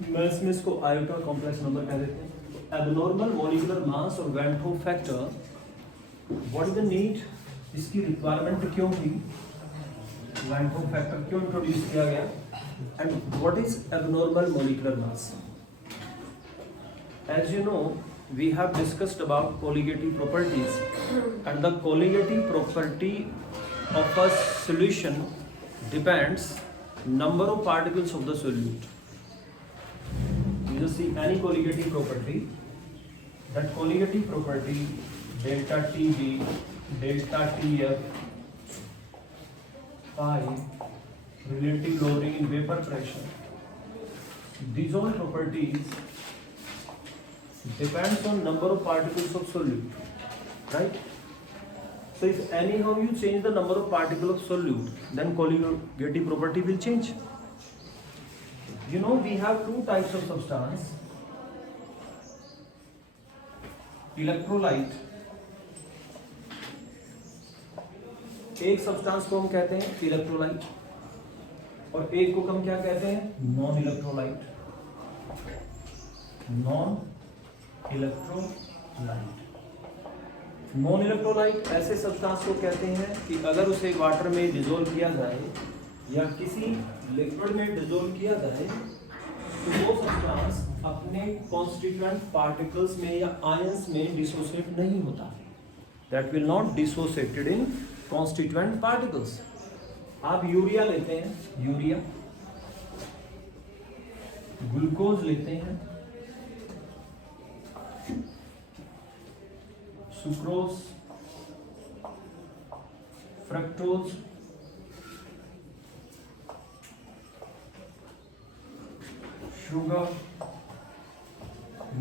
मैं इसमें इसको आयोटा कॉम्प्लेक्स नंबर कह देते हैं। एबनॉर्मल मॉलिक्यूलर मास और van Hoff factor, what is the need, इसकी रिक्वायरमेंट क्यों थी, वैन होफ फैक्टर क्यों इंट्रोड्यूस किया गया, and what is abnormal molecular mass. As you know, we have discussed about colligative properties, and the colligative property of a solution depends number of particles of the solute. You just see any colligative property, that colligative property delta TB, delta TF, phi, relative lowering in vapor pressure, these all properties depends on number of particles of solute, right? So if anyhow you change the number of particles of solute, then colligative property will change. You know, we have two types of substance, electrolyte, एक substance को हम कहते हैं electrolyte और एक को हम क्या कहते हैं, non electrolyte. Non electrolyte, non electrolyte ऐसे सब्सटेंस को कहते हैं कि अगर उसे वाटर में डिसॉल्व किया जाए या किसी लिक्विड में डिसॉल्व किया जाए तो वो सब्सटेंस अपने कॉन्स्टिट्यूएंट पार्टिकल्स में या आयंस में डिसोसिएट नहीं होता, that will not dissociated in constituent particles. आप यूरिया लेते हैं, यूरिया, ग्लूकोज लेते हैं, सुक्रोज, फ्रक्टोज, शुगर,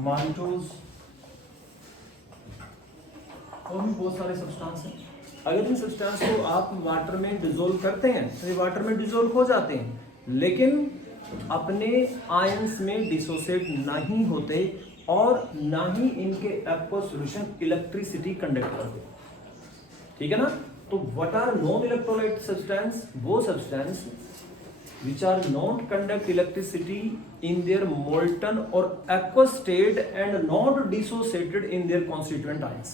माल्टोज और भी बहुत सारे सब्सटेंस हैं। अगर इन सब्सटेंस को आप वाटर में डिसॉल्व करते हैं तो ये वाटर में डिसॉल्व हो जाते हैं, लेकिन अपने आयंस में डिसोसिएट नहीं होते और ना ही इनके एक्वस सॉल्यूशन इलेक्ट्रिसिटी कंडक्ट करते, ठीक है ना। तो what are non electrolyte substance, वो substance which are not conduct electricity in their molten or aqueous state and not dissociated in their constituent ions,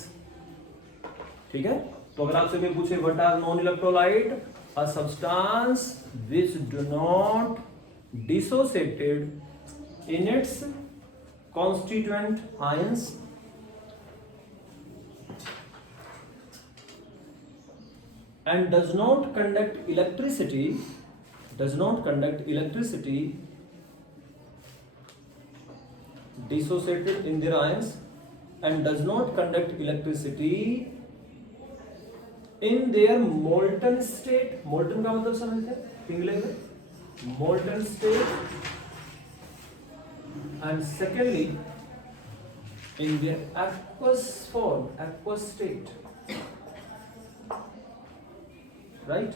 ठीक है। तो अगर आपसे कोई पूछे what are non electrolyte, a substance which do not dissociated in its constituent ions and does not conduct electricity dissociated in their ions and does not conduct electricity in their molten state। molten का मतलब समझते हैं English में, molten state, and secondly in their aqueous form, aqueous state, right।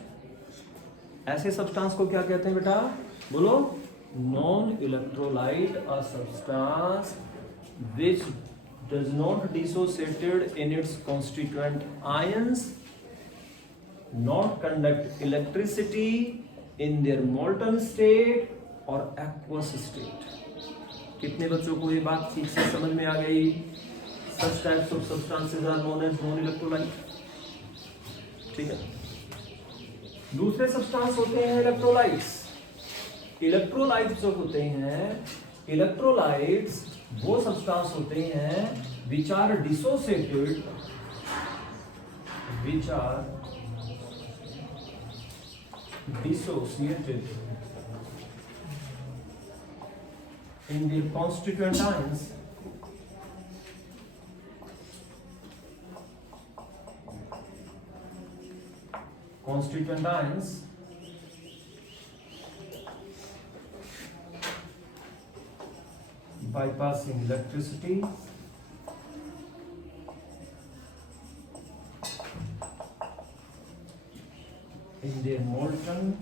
ऐसे substance को क्या कहते हैं बेटा, बोलो, non electrolyte, a substance which does not dissociated in its constituent ions, not conduct electricity in their molten state और aqueous state. कितने बच्चों को ये बात ठीक से समझ में आ गई? Such types of substances are known as non electrolyte, ठीक है। दूसरे सब्सटेंस होते हैं इलेक्ट्रोलाइट्स। इलेक्ट्रोलाइट्स जो होते हैं, इलेक्ट्रोलाइट्स वो सब्सटेंस होते हैं which are dissociated in their constituent ions bypassing electricity in their molten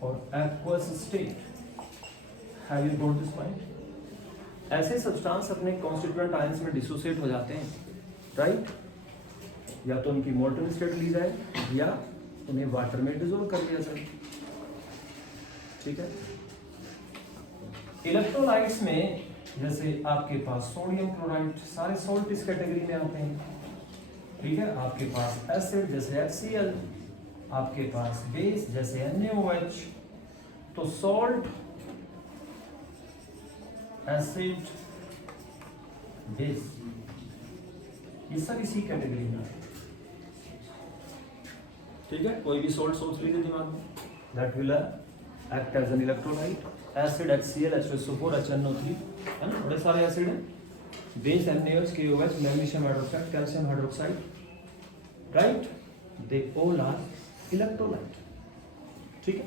or aqueous state। Have you got this point? ऐसे सब्सटेंस अपने कॉन्स्टिट्यूएंट आयंस में डिसोसिएट हो जाते हैं, राइट। या तो उनकी मोल्टन स्टेट ली जाए या उन्हें वाटर में डिसॉल्व कर दिया जाए। ठीक है, इलेक्ट्रोलाइट्स में जैसे आपके पास सोडियम क्लोराइड, सारे सॉल्ट इस कैटेगरी में आते हैं। ठीक है, आपके पास एसिड जैसे HCl, आपके पास बेस जैसे NaOH। तो सॉल्ट, एसिड, बेस, ये सब इसी कैटेगरी में है। ठीक है, कोई भी सॉल्ट सोच लीजिए दिमाग में, that will act as an electrolyte. Acid HCl, H2SO4, HNO3, है ना, बड़े सारे एसिड हैं। Base NaOH, KOH, magnesium hydroxide, calcium hydroxide, right, they all are electrolyte. ठीक है,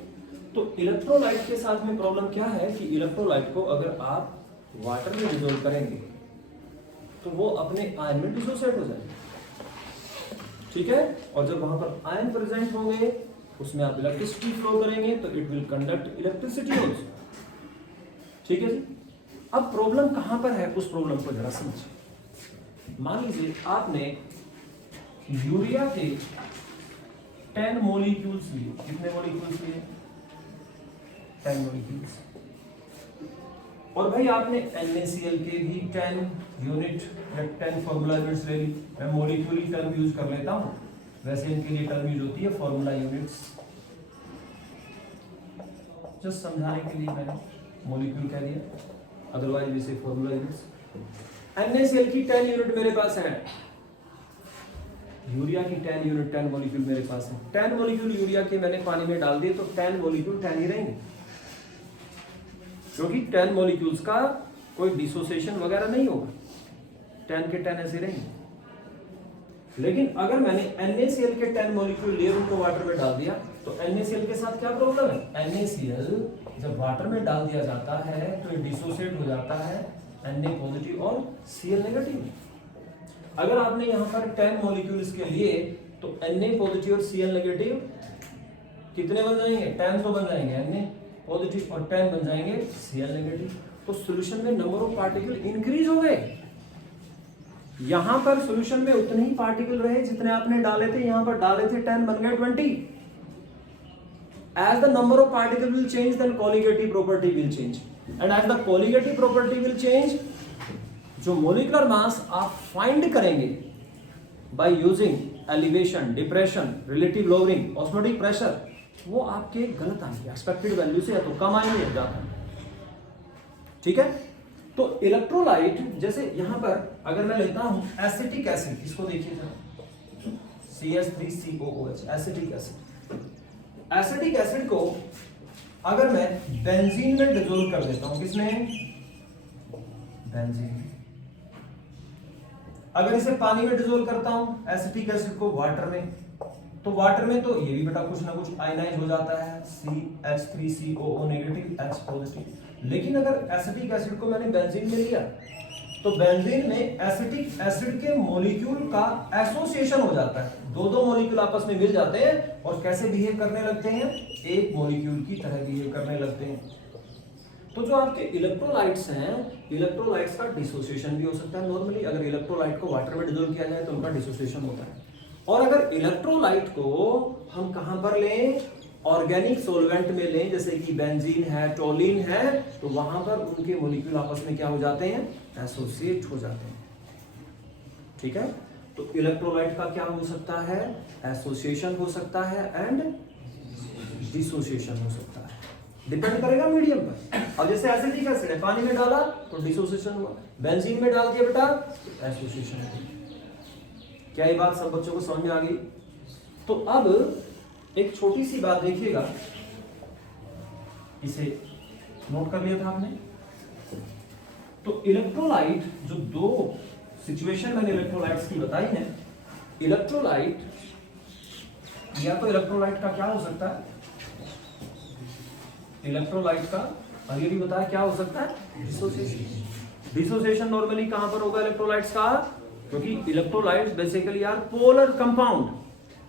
तो इलेक्ट्रोलाइट के साथ में प्रॉब्लम क्या है कि इलेक्ट्रोलाइट को अगर आप वाटर में डिसॉल्व करेंगे तो वो अपने आयन में डिसोसिएट हो जाएंगे। ठीक है, और जब वहां पर आयन प्रेजेंट होंगे उसमें आप इलेक्ट्रिसिटी फ्लो करेंगे तो it will conduct electricity also. ठीक है जी, अब प्रॉब्लम कहां पर है, उस प्रॉब्लम को जरा समझिए। मान लीजिए आपने यूरिया के 10 मॉलिक्यूल्स लिए। कितने मॉलिक्यूल्स लिए? 10 मॉलिक्यूल्स। और भाई आपने NaCl के भी 10 यूनिट या 10 फॉर्मूला यूनिट्स ले ली। मैं मॉलिक्यूल की टर्म यूज कर लेता हूं, वैसे इनके लिए टर्म यूज होती है फॉर्मूला यूनिट्स। जस्ट समझाने के लिए मैंने मॉलिक्यूल कह दिया, अदरवाइज इसे फॉर्मूला यूनिट्स। NaCl की 10 यूनिट मेरे पास है, यूरिया की 10 यूनिट 10 मॉलिक्यूल मेरे पास है। 10 मॉलिक्यूल यूरिया के मैंने पानी में डाल दिए तो 10 मॉलिक्यूल 10 ही रहेंगे, क्योंकि 10 मॉलिक्यूल्स का कोई डिसोसिएशन वगैरह नहीं होगा, 10 के 10 ऐसे रहेंगे। लेकिन अगर मैंने NaCl के 10 मॉलिक्यूल लिए उनको वाटर में डाल दिया तो NaCl के साथ क्या प्रॉब्लम है? NaCl जब वाटर में डाल दिया जाता है तो ये डिसोसिएट हो जाता है Na पॉजिटिव और Cl नेगेटिव। अगर आपने यहाँ पर 10 मॉलिक्यूल इसके लिए तो Na पॉजिटिव और Cl नेगेटिव कितने बन जाएंगे? 10 तो बन जाएंगे Na पॉजिटिव और 10 बन जाएंगे Cl नेगेटिव। तो सॉल्यूशन में नंबर ऑफ पार्टिकल इंक्रीज हो गए। यहां पर सॉल्यूशन में उतने ही पार्टिकल रहे जितने आपने डाले थे, यहां पर डाले थे 10 बन गए 20। As the number of particles will change, then colligative property will change, and as the colligative property will change, जो molecular mass आप find करेंगे by using elevation, depression, relative lowering, osmotic pressure, वो आपके गलत आएंगे, एक्सपेक्टेड वैल्यू से या तो कम आएंगे या ज्यादा। ठीक है, तो इलेक्ट्रोलाइट जैसे यहां पर अगर मैं लेता हूं एसिटिक एसिड, इसको देखिए जरा, CH3COOH, acetic acid. Acetic acid को अगर मैं बेंजीन में डिसॉल्व कर देता हूं, किसमें? बेंजीन। अगर इसे पानी में डिसॉल्व करता हूं एसिटिक एसिड को वाटर में, तो वाटर में तो ये भी बेटा कुछ ना कुछ आयनाइज हो जाता है, CH3COO नेगेटिव, H पॉजिटिव। लेकिन अगर एसिटिक एसिड को मैंने बेंजीन में लिया तो बेंजीन में एसिटिक एसिड के मॉलिक्यूल का एसोसिएशन हो जाता है, दो मॉलिक्यूल आपस में मिल जाते हैं और कैसे बिहेव करने लगते हैं? एक मॉलिक्यूल की तरह बिहेव करने लगते हैं। तो जो आपके इलेक्ट्रोलाइट्स हैं, इलेक्ट्रोलाइट्स का डिसोसिएशन भी हो सकता है। नॉर्मली अगर इलेक्ट्रोलाइट को वाटर में डिसॉल्व किया जाए तो उनका डिसोसिएशन होता है। और अगर इलेक्ट्रोलाइट को हम कहां पर लें? ऑर्गेनिक सॉल्वेंट में लें, जैसे कि बेंजीन है, टोलिन है, तो वहां पर उनके मॉलिक्यूल आपस में क्या हो जाते हैं? एसोसिएट हो जाते हैं। ठीक है, तो इलेक्ट्रोलाइट का क्या हो सकता है? एसोसिएशन हो सकता है एंड डिसोसिएशन हो सकता है, डिपेंड करेगा मीडियम पर। अब जैसे एसिटिक एसिड है, पानी में डाला तो डिसोसिएशन हुआ, बेंजीन में डाल दिया बेटा एसोसिएशन हुआ। क्या ये बात सब बच्चों को समझ में आ गई? तो अब एक छोटी सी बात देखिएगा, इसे नोट कर लिया था आपने। तो इलेक्ट्रोलाइट, जो दो सिचुएशन मैंने इलेक्ट्रोलाइट्स की बताई है, इलेक्ट्रोलाइट या तो इलेक्ट्रोलाइट का क्या हो सकता है? इलेक्ट्रोलाइट का, और ये भी बताया क्या हो सकता है? डिसोसिएशन। डिसोसिएशन नॉर्मली कहां पर होगा इलेक्ट्रोलाइट्स का? क्योंकि electrolytes basically are polar compound,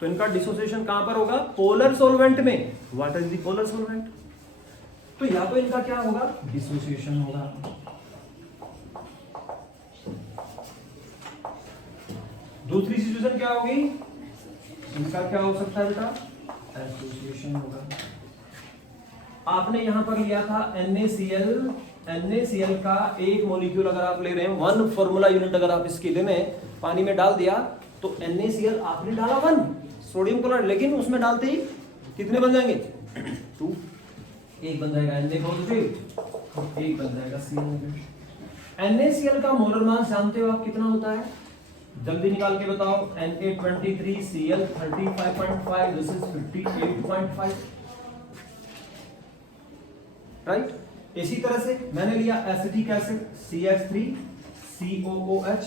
तो इनका डिसोसिएशन कहां पर होगा? पोलर सॉल्वेंट में। What is the polar solvent? तो या तो इनका क्या होगा? डिसोसिएशन होगा। दूसरी सिचुएशन क्या होगी? इनका क्या हो सकता है बेटा? एसोसिएशन होगा। आपने यहां पर लिया था NaCl, NaCl का एक मॉलिक्यूल अगर आप ले रहे हैं, 1 फॉर्मूला यूनिट अगर आप इसके लिए में पानी में डाल दिया तो NaCl आपने डाला 1 सोडियम क्लोराइड, लेकिन उसमें डालते ही कितने बन जाएंगे 2, एक बन जाएगा Na पॉजिटिव, एक बन जाएगा Cl। NaCl का मोलर मास जानते हो आप कितना होता है, जल्दी निकाल के बताओ। Na23 Cl 35.5, this is 58.5, right. इसी तरह से मैंने लिया एसिटिक एसिड CH3COOH,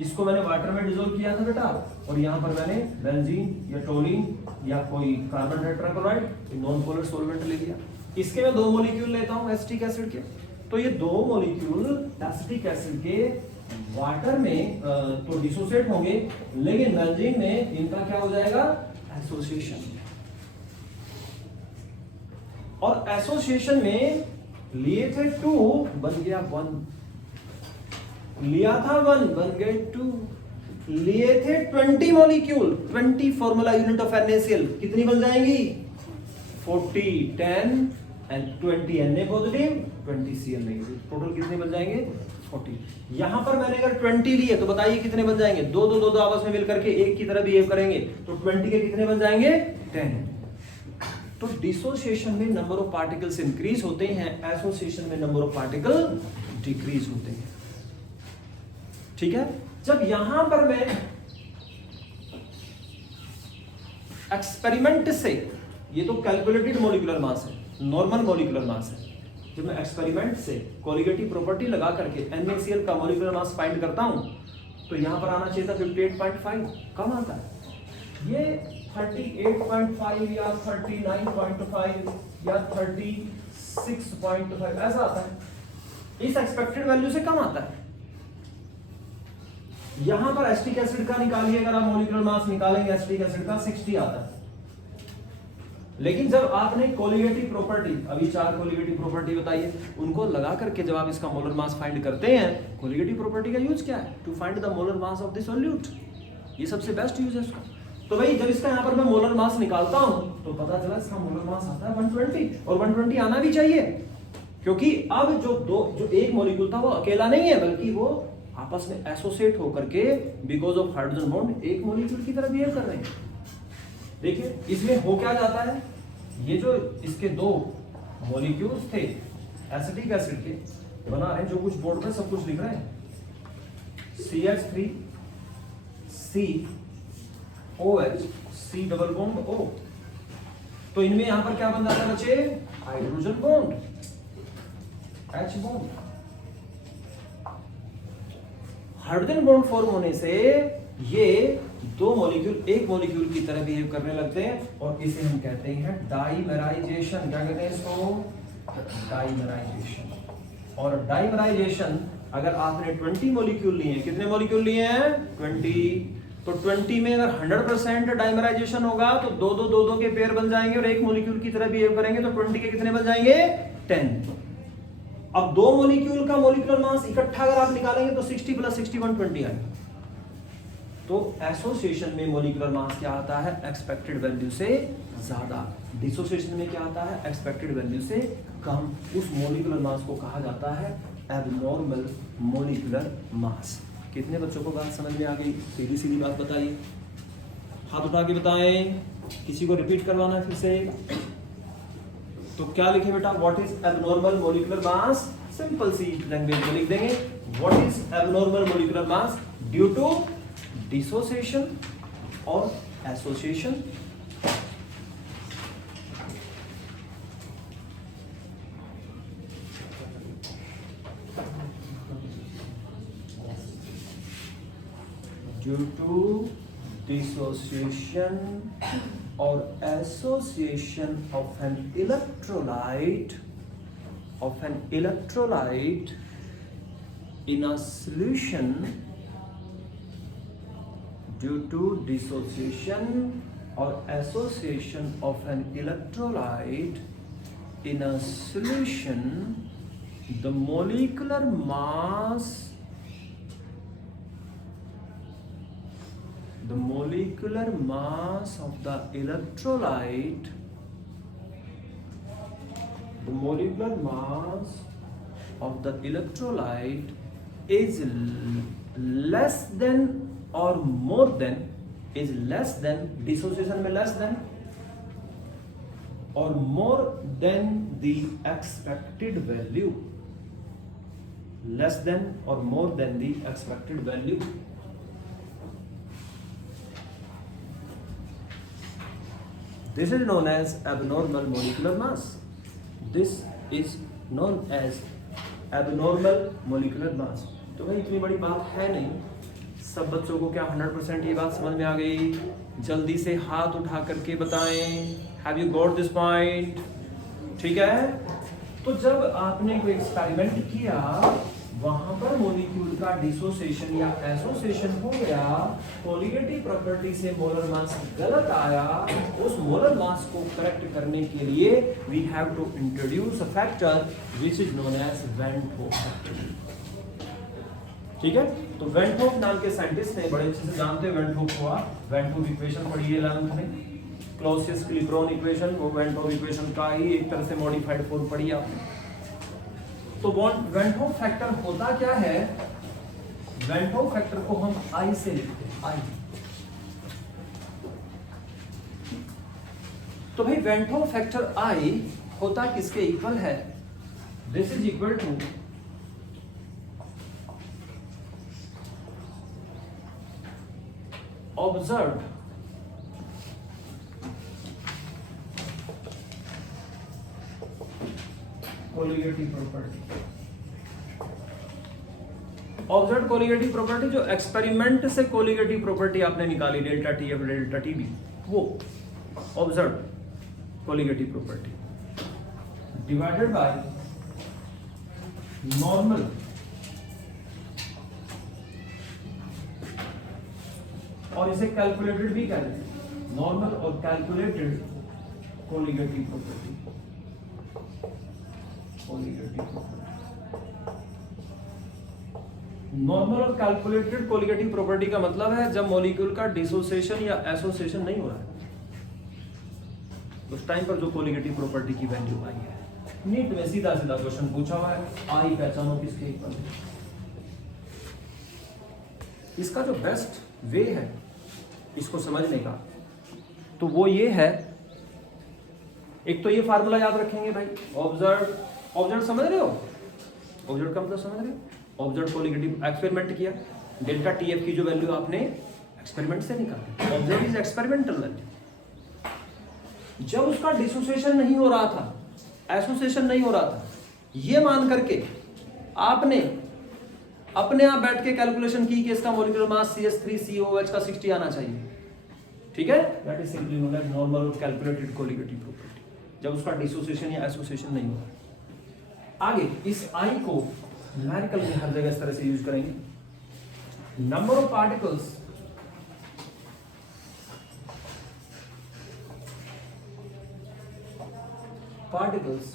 इसको मैंने वाटर में डिसॉल्व किया था बेटा, और यहां पर मैंने बेंजीन या टोलिन या कोई carbon tetrachloride non polar solvent ले लिया। इसके मैं 2 मॉलिक्यूल लेता हूं एसिटिक एसिड के, तो ये 2 मॉलिक्यूल एसिटिक एसिड के वाटर में तो डिसोसिएट होंगे, लेकिन बेंजीन में इनका क्या हो जाएगा एसोसिएशन, और एसोसिएशन में लिए थे 2 बन गया 1, लिया था 1 बन गए 2, लिए थे 20 molecule, 20 formula unit of NaCl, कितनी बन जाएंगी 40, 10 and 20 Na positive 20 Cl negative, total कितने बन जाएंगे 40। यहां पर मैंने अगर 20 लिए तो बताइए कितने बन जाएंगे, दो दो दो दो आपस में मिलकर के एक की तरह बिहेव करेंगे, तो 20 के कितने बन जाएंगे 10। तो डिसोसिएशन में नंबर ऑफ पार्टिकल्स इंक्रीज होते हैं, एसोसिएशन में नंबर ऑफ पार्टिकल डिक्रीज होते हैं, ठीक है। जब यहां पर मैं एक्सपेरिमेंट से, ये तो कैलकुलेटेड मॉलिक्यूलर मास है, नॉर्मल मॉलिक्यूलर मास है, जब मैं एक्सपेरिमेंट से कोलिगेटिव प्रॉपर्टी लगा करके NaCl का मॉलिक्यूलर मास फाइंड करता हूं, तो यहां पर आना चाहिए था 58.5, कम आता है ये 38.5 या 39.5 या 36.5 ऐसा आता है, इस एक्सपेक्टेड वैल्यू से कम आता है। यहां पर एसिटिक एसिड का निकालिए, अगर आप मॉलिक्यूलर मास निकालेंगे एसिटिक एसिड का 60 आता है, लेकिन जब आपने कोलिगेटिव प्रॉपर्टी, अभी 4 कोलिगेटिव प्रॉपर्टी बताइए, उनको लगा करके जब आप इसका मोलर मास फाइंड करते हैं, कोलिगेटिव प्रॉपर्टी का यूज क्या है, to find the molar mass of the solute, ये सबसे बेस्ट यूज है इसका। तो भाई जब इसका यहाँ पर मैं मोलर मास निकालता हूं तो पता चला इसका मोलर मास आता है 120, और 120 आना भी चाहिए, क्योंकि अब जो एक मॉलिक्यूल था वो अकेला नहीं है, बल्कि वो आपस में एसोसिएट होकर के बिकॉज ऑफ हाइड्रोजन बॉन्ड एक मॉलिक्यूल की तरह बिहेव कर रहे हैं। देखिए इसमें हो क्या जाता है, ये जो इसके 2 मॉलिक्यूल्स थे एसिटिक एसिड के बना रहे हैं, जो कुछ बोर्ड पे सब कुछ लिख रहे हैं, CH3 COH C double bond O, तो इनमें यहां पर क्या बन जाता है बच्चे, hydrogen bond H bond. Hydrogen bond form होने से ये 2 मॉलिक्यूल एक मॉलिक्यूल की तरह बिहेव करने लगते हैं, और इसे हम कहते हैं डाइमराइजेशन। क्या कहते हैं इसको, डाइमराइजेशन। और डाइमराइजेशन अगर आपने 20 मॉलिक्यूल लिए हैं, कितने मॉलिक्यूल लिए हैं 20, तो 20 में अगर 100% डाइमराइजेशन होगा तो 2 के पेयर बन जाएंगे और एक मॉलिक्यूल की तरह बिहेव करेंगे, तो 20 के कितने बन जाएंगे 10। अब 2 मॉलिक्यूल का मॉलिक्यूलर मास इकट्ठा अगर आप निकालेंगे तो 60 + 60 120 आएगा। तो एसोसिएशन में मॉलिक्यूलर मास क्या आता है, एक्सपेक्टेड वैल्यू से ज्यादा, डिसोसिएशन में क्या आता है, एक्सपेक्टेड वैल्यू से कम। उस मॉलिक्यूलर मास को कहा जाता है एबनॉर्मल मॉलिक्यूलर मास। कितने बच्चों को बात समझ में आ गई, सीधी सीधी बात बताइए, हाथ उठा के बताएं, किसी को रिपीट करवाना फिर से। तो क्या लिखे बेटा, what is abnormal molecular mass, simple सी लैंग्वेज में लिख देंगे, what is abnormal molecular mass due to dissociation or association. Due to dissociation or association of an electrolyte in a solution, due to dissociation or association of an electrolyte in a solution, the the molecular mass of the electrolyte, the molecular mass of the electrolyte is less than or more than, is less than, dissociation में less than or more than the expected value, less than or more than the expected value. This is known as abnormal molecular mass. This is known as abnormal molecular mass. तो भाई इतनी बड़ी बात है नहीं, सब बच्चों को क्या 100% ये बात समझ में आ गई? जल्दी से हाथ उठा करके बताएं, have you got this point? ठीक है, तो जब आपने कोई एक्सपेरिमेंट किया, वहां पर मॉलिक्यूल का डिसोसिएशन या एसोसिएशन हो गया, कोलिगेटिव प्रॉपर्टी से मोलर मास गलत आया, उस मोलर मास को करेक्ट करने के लिए we have to introduce a factor which is known as van Hoff factor. ठीक है, तो वेन होप नाम के साइंटिस्ट ने, बड़े अच्छे से जानते हैं वेन होप हुआ, वेन होप इक्वेशन पढ़ी है 11th में, क्लॉसियस-क्लिब्रोन इक्वेशन, वो वेन होप इक्वेशन का ही एक तरह से मॉडिफाइड फॉर्म पढ़ी आपने। तो वेन होप फैक्टर होता क्या है? वेन होप फैक्टर को हम आई से लिखते हैं, आई। तो भाई वेन होप फैक्टर आई होता किसके इक्वल है? This is equal to observed colligative property. Observed colligative property, जो एक्सपेरिमेंट से कोलिगेटिव प्रॉपर्टी आपने निकाली, delta T F delta T B, वो observed colligative property divided by normal or इसे कैलकुलेटेड भी कहते हैं, normal or calculated colligative property. Normal or calculated colligative property का मतलब है जब मॉलिक्यूल का डिसोसिएशन या एसोसिएशन नहीं हो रहा है, उस टाइम पर जो कोलिगेटिव प्रॉपर्टी की वैल्यू आई है। नीट में सीधा सीधा क्वेश्चन पूछा हुआ है, आई पहचानो किसके इक्वल है। इसका जो बेस्ट वे है इसको समझने का, तो वो ये है, एक तो ये फार्मूला याद रखेंगे भाई, ऑब्जर्व समझ रहे हो? ऑब्जर्व का मतलब समझ रहे हो? ऑब्जर्व कोलिगेटिव एक्सपेरिमेंट किया, डेल्टा टीएफ की जो वैल्यू आपने एक्सपेरिमेंट से निकाली, ऑब्जर्व इज एक्सपेरिमेंटल वैल्यू। जब उसका डिसोसिएशन नहीं हो रहा था, एसोसिएशन नहीं हो रहा था, ये मान करके आपने अपने आप बैठ के कैलकुलेशन की कि इसका मॉलिक्यूलर मास CH3COOH का 60 आना चाहिए। ठीक है, that is simply known as normal calculated colligative property, जब उसका डिसोसिएशन या एसोसिएशन नहीं हो रहा। आगे इस आई को न्यूमेरिकल में हर जगह इस तरह से यूज करेंगे, number of particles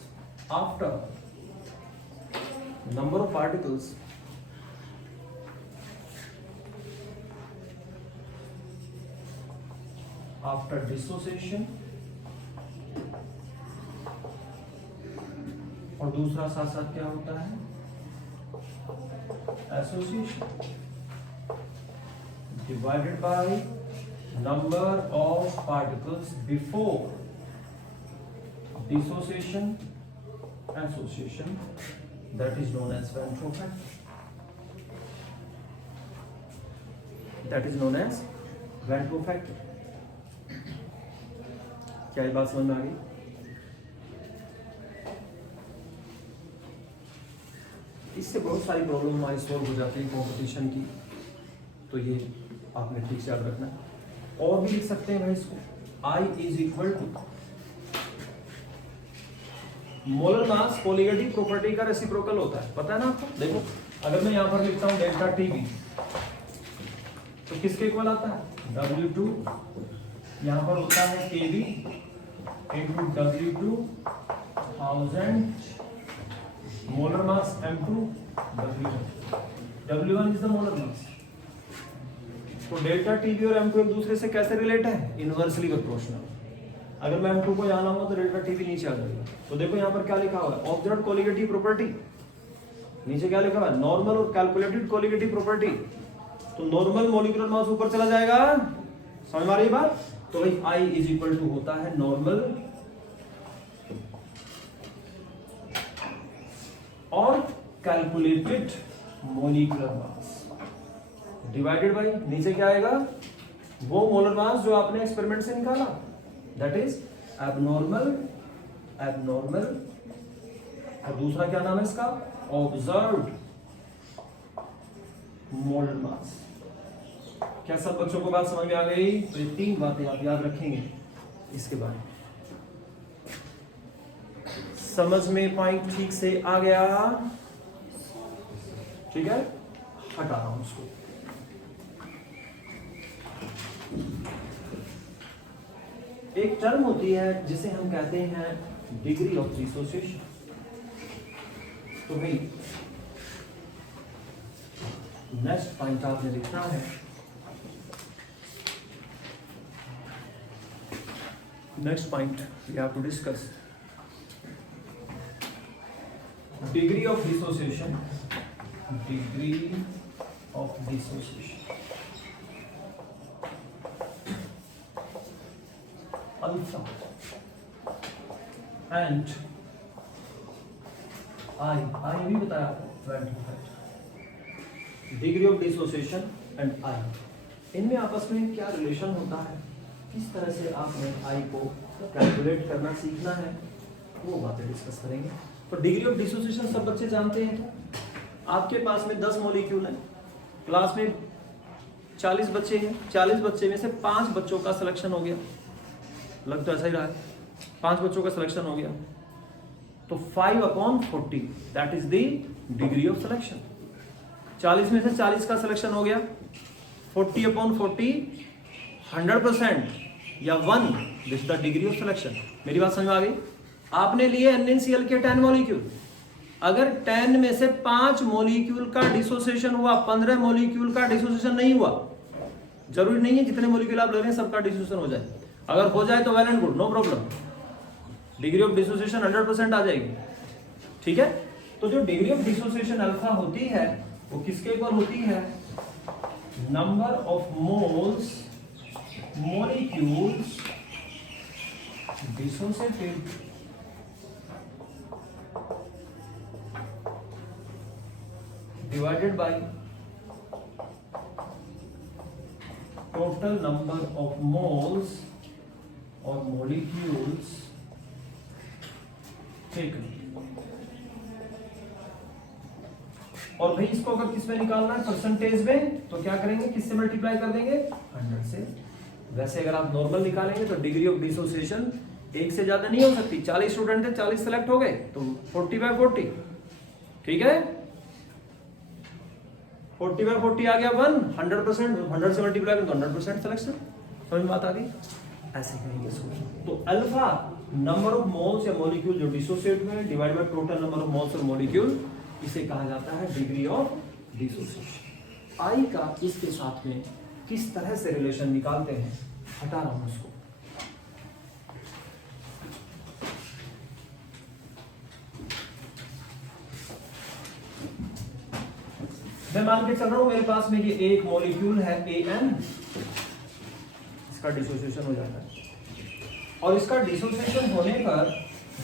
after number of particles after dissociation, और दूसरा साथ साथ क्या होता है, association, divided by number of particles before dissociation, association, that is known as Van Hoff factor. That is known as Van Hoff factor. क्या ये बात समझ में आ गई? इससे बहुत सारी प्रॉब्लम हमारी सॉल्व हो जाती है कंपटीशन की, तो ये आपने ठीक से याद रखना है। और भी लिख सकते हैं भाई इसको, I is equal to molar mass colligative property का रेसिप्रोकल होता है, पता है ना आपको? देखो अगर मैं यहाँ पर लिखता हूँ डेल्टा टीबी, तो किसके इक्वल आता है? W2, यहाँ पर होता है KB into W2 1000, molar mass M2, W1 is the molar मास। तो डेल्टा टीबी और M2 एक दूसरे से कैसे रिलेट है? Inversely proportional. अगर मैं M2 को यहाँ लाऊंगा तो डेल्टा टीबी नीचे आ जाएगा। तो देखो यहाँ पर क्या लिखा हुआ है, ऑब्जर्व्ड कोलिगेटिव प्रॉपर्टी। नीचे क्या लिखा हुआ है, normal or calculated colligative property. तो नॉर्मल मॉलिक्यूलर मास ऊपर चला जाएगा, समझ में आ रही है बात? तो भाई I इज इक्वल टू होता है normal or calculated molecular mass divided by नीचे क्या आएगा, वो मोलर मास जो आपने एक्सपेरिमेंट से निकाला, दैट इज एबनॉर्मल और दूसरा क्या नाम है इसका, ऑब्जर्व्ड मोलर मास। क्या सब बच्चों को बात समझ में आ गई? तो ये तीन बातें आप याद रखेंगे इसके बारे में। समझ में पॉइंट ठीक से आ गया? ठीक है, हटा रहा हूं उसको। एक टर्म होती है जिसे हम कहते हैं डिग्री ऑफ डिसोसिएशन। तो भाई नेक्स्ट पॉइंट आपने लिखना है, next point we have to discuss degree of dissociation, degree of dissociation alpha and I भी बताया आपको, degree of dissociation and I, इनमें आपस में क्या रिलेशन होता है, किस तरह से आपने आई को कैलकुलेट करना सीखना है, वो बातें डिस्कस करेंगे। तो डिग्री ऑफ डिसोसिएशन सब बच्चे जानते हैं। तो आपके पास में 10 मॉलिक्यूल है, क्लास में 40 बच्चे हैं, 40 बच्चे में से 5 बच्चों का सिलेक्शन हो गया, लग तो ऐसा ही रहा है, 5 बच्चों का सिलेक्शन हो गया, तो 5/40 that is the degree of selection. 40 में से 40 का सिलेक्शन हो गया, 40/40 100% या 1, this the degree of selection. मेरी बात समझ में आ गई? आपने लिए NaCl के 10 मॉलिक्यूल, अगर 10 में से 5 मॉलिक्यूल का डिसोसिएशन हुआ, 15 मॉलिक्यूल का डिसोसिएशन नहीं हुआ, जरूरी नहीं है जितने मॉलिक्यूल आप ले रहे हैं सबका डिसोसिएशन हो जाए, अगर हो जाए तो well and good, no problem, degree of dissociation 100% आ जाएगी। ठीक है, तो जो डिग्री ऑफ डिसोसिएशन अल्फा होती है वो किसके इक्वल होती है, number of moles molecules dissociated divided by total number of moles or molecules taken। और भाई इसको अगर किस में निकालना है, परसेंटेज में, तो क्या करेंगे, किससे मल्टीप्लाई कर देंगे, 100 से। वैसे अगर आप नॉर्मल निकालेंगे तो डिग्री ऑफ डिसोसिएशन 1 से ज्यादा नहीं हो सकती। 40 स्टूडेंट थे, 40 सेलेक्ट हो गए, तो 40/40, ठीक है, 40/40 आ गया 1, 100%, 100 से मल्टीप्लाई करें तो 100% सिलेक्शन। समझ में बात आ गई? ऐसे करेंगे इसको। तो अल्फा नंबर ऑफ मोल्स या मॉलिक्यूल जो डिसोसिएट हुए divide by total number of moles और मॉलिक्यूल, इसे कहा जाता है डिग्री ऑफ डिसोसिएशन। आई का इसके साथ में किस तरह से रिलेशन निकालते हैं, हटा रहा हूं उसको। मैं मान के चल रहा हूं मेरे पास में ये एक मॉलिक्यूल है AN, इसका डिसोसिएशन हो जाता है, और इसका डिसोसिएशन होने पर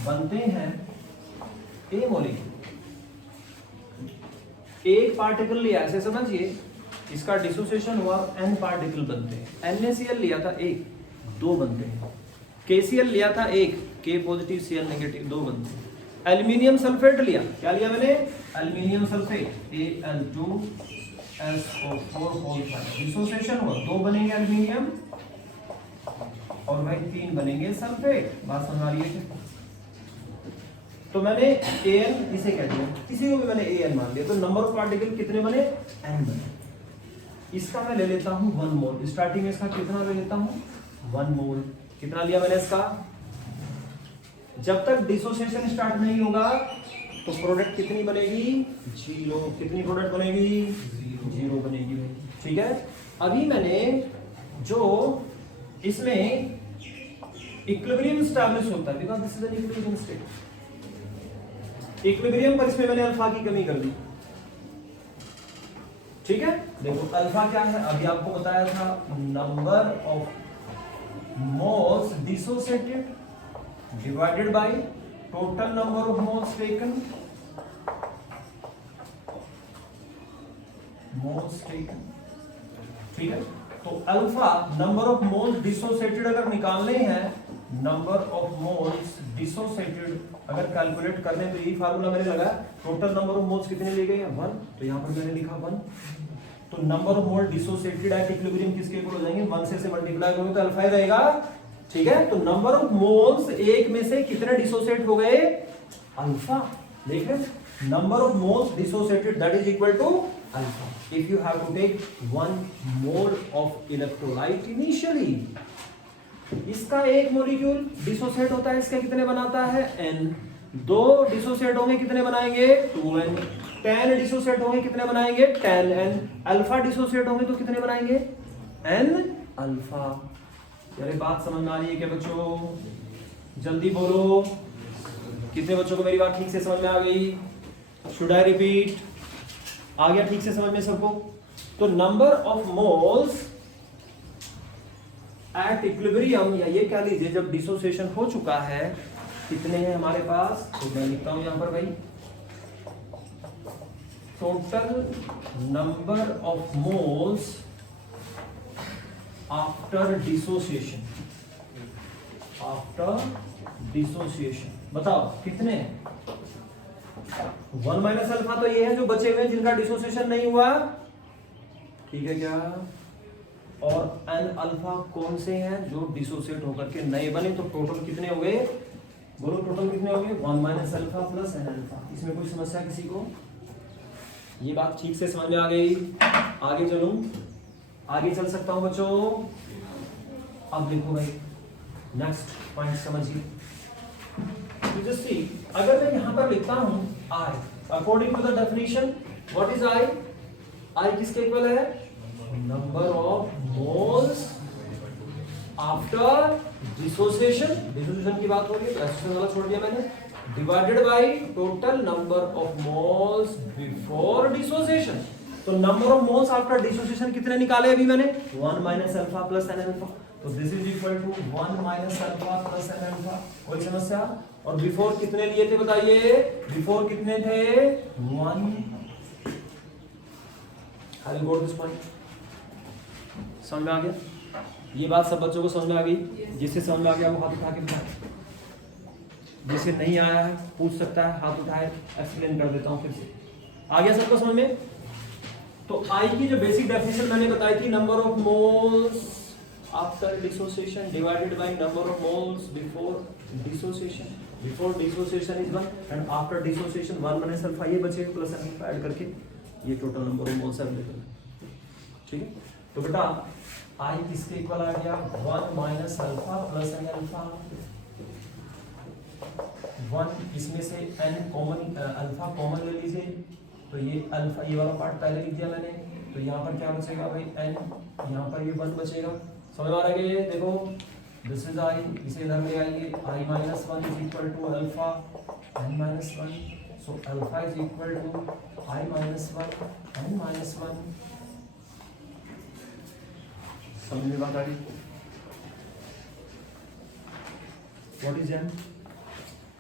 बनते हैं A मॉलिक्यूल। एक पार्टिकल लिया, ऐसे समझिए, इसका डिसोसिएशन हुआ, N पार्टिकल बनते हैं। NaCl लिया था 1, 2 बनते हैं। KCl लिया था 1, K पॉजिटिव Cl नेगेटिव, 2 बनते हैं। एल्यूमिनियम सल्फेट लिया, क्या लिया मैंने, एल्यूमिनियम सल्फेट Al2SO4, डिसोसिएशन हुआ, 2 बनेंगे एल्यूमिनियम और भाई 3 बनेंगे सल्फेट। बात समझ आ रही है? तो मैंने AN इसे कह दिया, किसी को भी मैंने AN मान लिया, तो नंबर ऑफ पार्टिकल कितने बने, N बने। इसका मैं ले लेता हूं 1 मोल, स्टार्टिंग में इसका कितना ले लेता हूं, 1 मोल। कितना लिया मैंने इसका, जब तक डिसोसिएशन स्टार्ट नहीं होगा तो प्रोडक्ट कितनी बनेगी, 0। कितनी प्रोडक्ट बनेगी, 0 बनेगी। ठीक है, अभी मैंने जो इसमें इक्विलिब्रियम स्टैब्लिश होता है, because this is an equilibrium state, equilibrium पर इसमें मैंने अल्फा की कमी कर दी। ठीक है, देखो अल्फा क्या है, अभी आपको बताया था, number of moles dissociated divided by total number of moles taken, ठीक है। तो alpha number of moles dissociated अगर निकालने हैं, नंबर ऑफ मोल्स डिसोसिएटेड अगर कैलकुलेट करने, तो यही फार्मूला मैंने लगाया, टोटल नंबर ऑफ मोल्स कितने लिए गए हैं 1, तो यहां पर मैंने लिखा 1। तो number of mole dissociated at equilibrium किसके इक्वल हो जाएंगे, 1 से मल्टीप्लाई करोगे तो अल्फा ही रहेगा। ठीक है, तो नंबर ऑफ मोल्स एक में से कितने डिसोसिएट हो गए, अल्फा। देख रहे, number of moles dissociated that is equal to alpha if you have to take 1 mole of electrolyte initially. इसका एक मॉलिक्यूल डिसोसिएट होता है, इसके कितने बनाता है, n। 2 डिसोसिएट होंगे कितने बनाएंगे, 2n। 10 डिसोसिएट होंगे कितने बनाएंगे, 10n। अल्फा डिसोसिएट होंगे तो कितने बनाएंगे, n अल्फा। अरे बात समझ में आ रही है क्या बच्चों, जल्दी बोलो, कितने बच्चों को मेरी बात ठीक से समझ में आ गई, शुड आई रिपीट, आ गया ठीक से समझ में सबको। तो number of moles at equilibrium, या ये क्या लीजिए जब डिसोसिएशन हो चुका है, कितने हैं हमारे पास, तो मैं लिखता हूं यहां पर भाई, total number of moles after dissociation, बताओ कितने, 1 माइनस अल्फा तो ये है जो बचे हुए जिनका डिसोसिएशन नहीं हुआ, ठीक है क्या, और n अल्फा कौन से हैं जो डिसोसिएट होकर के नए बने, तो टोटल कितने हो गए, बोलो टोटल कितने हो गए, 1 minus alpha plus n alpha. इसमें कोई समस्या किसी को, ये बात ठीक से समझ में आ गई, आगे चलूं, आगे चल सकता हूं बच्चों। अब देखो भाई नेक्स्ट पॉइंट समझिए, अगर मैं यहां पर लिखता हूं I, according to the definition what is I, I किसके इक्वल है, number of moles after dissociation, dissociation की बात हो रही है तो एसोसिएशन वाला छोड़ दिया मैंने, divided by total number of moles before dissociation. तो number of moles after dissociation कितने निकाले अभी मैंने, 1 minus alpha plus n alpha, तो this is equal to 1 minus alpha plus n alpha. कोई समस्या, और बिफोर कितने लिए थे बताइए, बिफोर कितने थे, 1। I will go to this point, समझ में आ गया, ये बात सब बच्चों को समझ में आ गई, जिससे समझ में आ गया वो हाथ उठा के बताए, जिसे नहीं आया है पूछ सकता है, हाथ उठाए, एक्सप्लेन कर देता हूं फिर से। आ गया सबको समझ में। तो आई की जो बेसिक डेफिनेशन मैंने बताई थी, number of moles after dissociation divided by number of moles before dissociation. Before dissociation is 1 and after dissociation 1 minus alpha, ये बचे प्लस अल्फा ऐड करके ये total number of moles available है। ठीक है, तो बेटा आई किसके इक्वल आ गया, 1 minus alpha plus n alpha. 1 इसमें से n कॉमन, अल्फा कॉमन ले लीजिए, तो ये अल्फा, ये वाला पार्ट पहले लिख दिया मैंने, तो यहाँ पर क्या बचेगा भाई n, यहाँ पर ये 1 बचेगा। समझ आ रहा है ये, देखो दिस इज आई, इसे इधर ले आएंगे, i minus 1 is equal to alpha n minus 1, so alpha is equal to i minus 1 n minus 1। समझ में बात आ गई, what is n,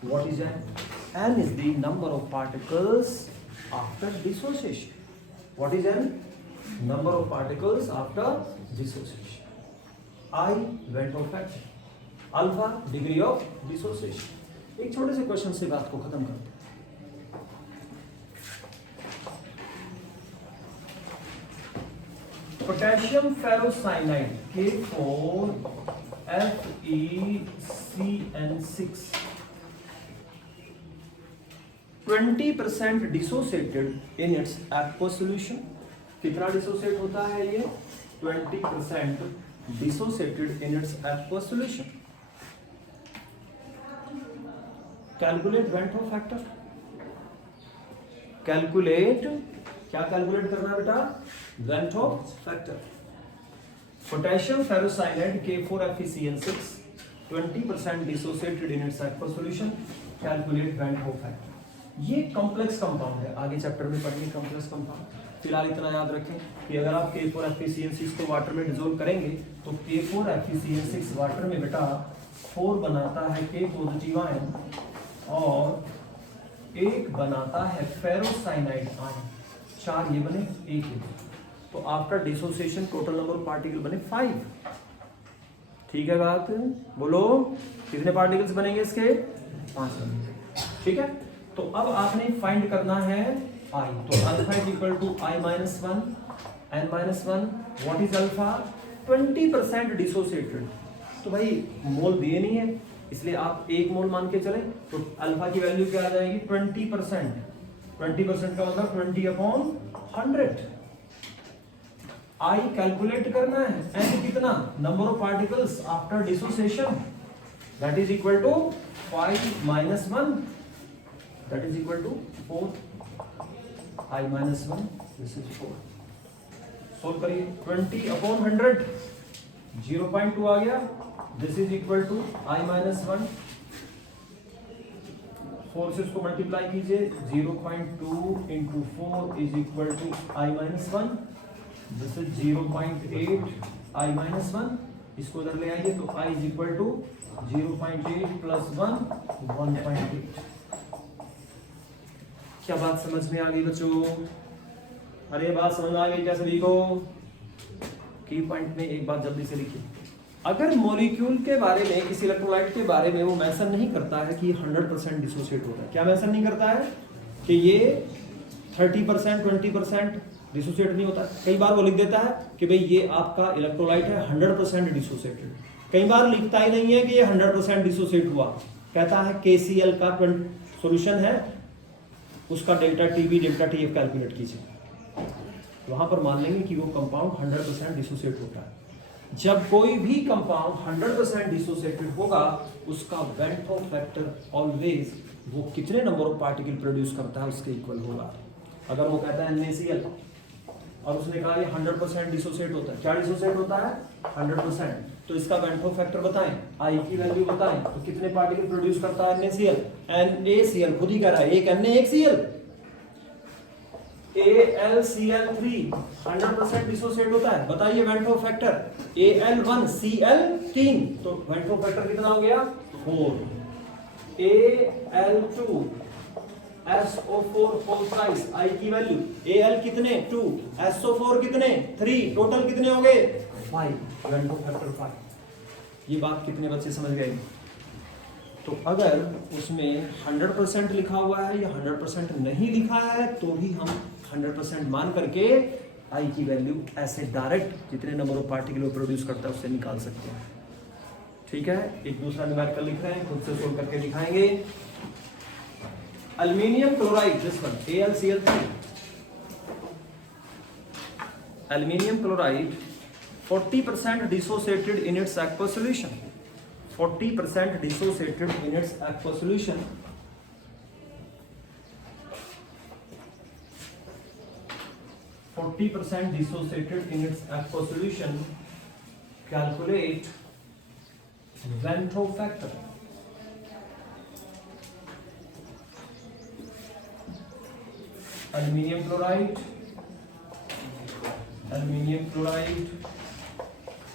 what is n, n is the number of particles after dissociation. What is n, number of particles after dissociation. I Ventral factor, alpha degree of dissociation। एक छोटे से question से बात को खत्म करते हैं। Potassium ferrocyanide K4FeCN6 20% dissociated in its aqueous solution. कितना डिसोसिएट होता है ये, 20% dissociated in its aqueous solution. Calculate ventro factor, calculate, क्या कैलकुलेट करना है बेटा, ventro factor. Potassium ferrocyanide K4FeCl6 20% dissociated in its aqueous solution, calculate when Hoff factor. ये complex compound है, आगे चैप्टर में पढ़ेंगे कॉम्प्लेक्स कंपाउंड। फिलहाल इतना याद रखें कि अगर आप K4FeCl6 को वाटर में डिसोल्व करेंगे तो K4FeCl6 वाटर में बेटा 4 बनाता है K पॉजिटिव आयन और 1 बनाता है फेरोसाइनाइड आयन। 4 ये बने, 1 ये बने, तो आपका डिसोसिएशन टोटल नंबर पार्टिकल बने 5। ठीक है बात, बोलो कितने पार्टिकल्स बनेंगे इसके? 5 बनेंगे। ठीक है, तो अब आपने फाइंड करना है I, तो alpha is equal to I minus 1 n minus 1। What is alpha? 20% dissociated. तो भाई मोल दिए नहीं है, इसलिए आप 1 मोल मान के चले, तो अल्फा की वैल्यू क्या आ जाएगी? 20%। 20% का मतलब 20/100। I कैलकुलेट करना है, n कितना? Number of particles after dissociation, that is equal to 5 minus 1, that is equal to 4। I minus 1, this is 4। Solve करिए, 20/100 0.2 आ गया, this is equal to I minus 1। 4 से इसको मल्टीप्लाई कीजिए, 0.2 into 4 is equal to I minus 1, this is 0.8 I minus 1। इसको इधर ले आइए तो I is equal to 0.8 plus 1 1.8। क्या बात समझ में आ गई बच्चों? अरे बात समझ में आ गई क्या सभी को? की पॉइंट में एक बात जल्दी से लिखिए, अगर मॉलिक्यूल के बारे में, किसी इलेक्ट्रोलाइट के बारे में वो मेंशन नहीं करता है कि 100% डिसोसिएट होता है, क्या मेंशन नहीं करता है कि ये 30% 20% डिसोसिएट नहीं होता। कई बार वो लिख देता है कि भाई ये आपका इलेक्ट्रोलाइट है 100% डिसोसिएटेड, कई बार लिखता ही नहीं है कि ये 100% डिसोसिएट हुआ, कहता है KCl का सॉल्यूशन है, उसका delta TB delta TF calculate कीजिए। वहां पर मान लेंगे कि वो कंपाउंड 100% डिसोसिएट होता है। जब कोई भी कंपाउंड 100% डिसोसिएटेड होगा, उसका वेन होफ फैक्टर ऑलवेज वो कितने नंबर ऑफ पार्टिकल प्रोड्यूस करता है उसके इक्वल होगा। अगर वो कहता है NaCl और उसने कहा ये 100% डिसोसिएट होता है, क्या डिसोसिएट होता है? 100%, तो इसका वेन होफ फैक्टर बताएं, I की वैल्यू बताएं, तो कितने पार्टिकल प्रोड्यूस करता है NaCl? NaCl खुद ही कह रहा है, एक Na एक Cl, AlCl3 100% डिसोसिएट होता है, बताइए when Hoff factor. Al1 Cl3, तो वेन होफ फैक्टर कितना हो गया? 4। Al2 SO4 whole size, I की वैल्यू, Al कितने? 2, SO4 कितने? 3, टोटल कितने हो गए? 5, वेन होफ फैक्टर 5। ये बात कितने बच्चे समझ गए? तो अगर उसमें 100% लिखा हुआ है या 100% नहीं लिखा है तो भी हम 100% मान करके I की वैल्यू ऐसे डायरेक्ट जितने नंबर ऑफ पार्टिकल वो प्रोड्यूस करता है उससे निकाल सकते हैं। ठीक है, एक दूसरा न्यूमेरिकल लिख रहे हैं, खुद से सोल्व करके दिखाएंगे। Aluminium chloride, this one, AlCl3. Aluminium chloride, 40% dissociated in its aqueous solution. 40% dissociated in its aqueous solution. Dissociated in its aqueous solution. Calculate Van Hoff factor. Aluminium chloride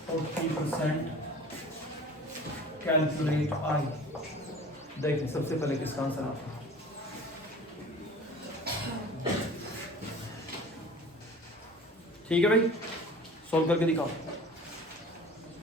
40%, calculate I। देखिए सबसे पहले किसका answer आता है? ठीक है भाई, solve करके दिखाओ।